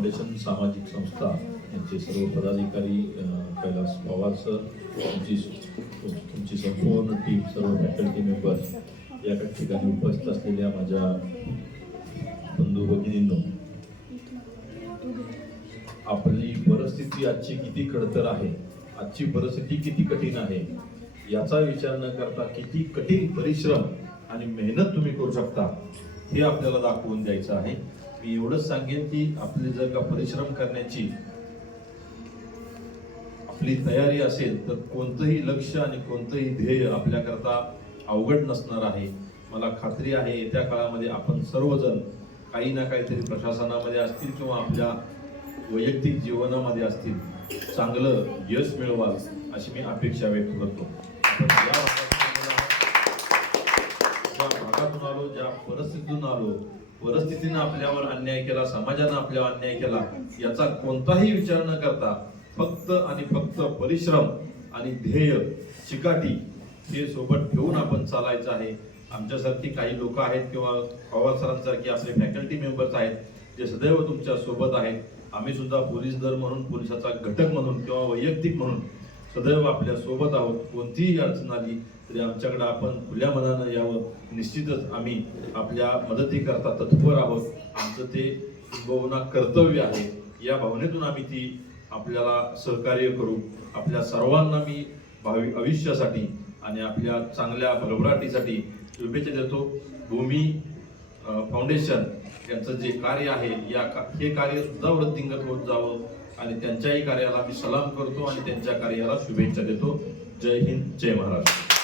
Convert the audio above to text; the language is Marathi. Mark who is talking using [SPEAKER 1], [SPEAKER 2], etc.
[SPEAKER 1] फाउंडेशन सामाजिक संस्था यांचे सर्व पदाधिकारी कैलास पवार सर तुमची तुमची संपूर्ण टीम सर्व फॅकल्टी मेंबर्स या ठिकाणी उपस्थित असलेल्या माझ्या बंधू भगिनींनो आपली परिस्थिती आजची किती खडतर आहे आजची परिस्थिती किती कठीण आहे याचा विचार न करता किती कठीण परिश्रम आणि मेहनत तुम्ही करू शकता हे आपल्याला दाखवून द्यायचं आहे मी एवढंच सांगेन की आपली जर का परिश्रम करण्याची आपली तयारी असेल तर कोणतंही लक्ष आणि कोणतंही ध्येय आपल्याकरता अवघड नसणार आहे. मला खात्री आहे येत्या काळामध्ये आपण सर्वजण काही ना काहीतरी प्रशासनामध्ये असतील किंवा आपल्या वैयक्तिक जीवनामध्ये असतील चांगलं यश मिळवाल अशी मी अपेक्षा व्यक्त करतो. ज्या भागातून आलो ज्या परिस्थितीतून आलो परिस्थितीनं आपल्यावर अन्याय केला समाजानं आपल्यावर अन्याय केला याचा कोणताही विचार न करता फक्त आणि फक्त परिश्रम आणि ध्येय चिकाटी हे सोबत ठेवून आपण चालायचं आहे. आमच्यासारखी काही लोक आहेत किंवा पवार सरांसारखी आपले फॅकल्टी मेंबर्स आहेत जे सदैव तुमच्यासोबत आहेत. आम्ही सुद्धा पोलीस दल म्हणून पोलिसाचा घटक म्हणून किंवा वैयक्तिक म्हणून सदैव आपल्यासोबत आहोत. कोणतीही अडचण आली तरी आमच्याकडे आपण खुल्या मनानं यावं. निश्चितच आम्ही आपल्या मदतीकरता तत्पर आहोत. आमचं ते किंबहुना कर्तव्य आहे. या भावनेतून आम्ही ती आपल्याला सहकार्य करू. आपल्या सर्वांना मी भावी आयुष्यासाठी आणि आपल्या चांगल्या भरभराटीसाठी शुभेच्छा देतो. भूमी फाउंडेशन यांचं जे कार्य आहे या का- हे कार्य सुद्धा वृद्धिंगत होत जावं. आणि त्यांच्याही कार्याला मी सलाम करतो आणि त्यांच्या कार्याला शुभेच्छा देतो. जय हिंद जय महाराष्ट्र.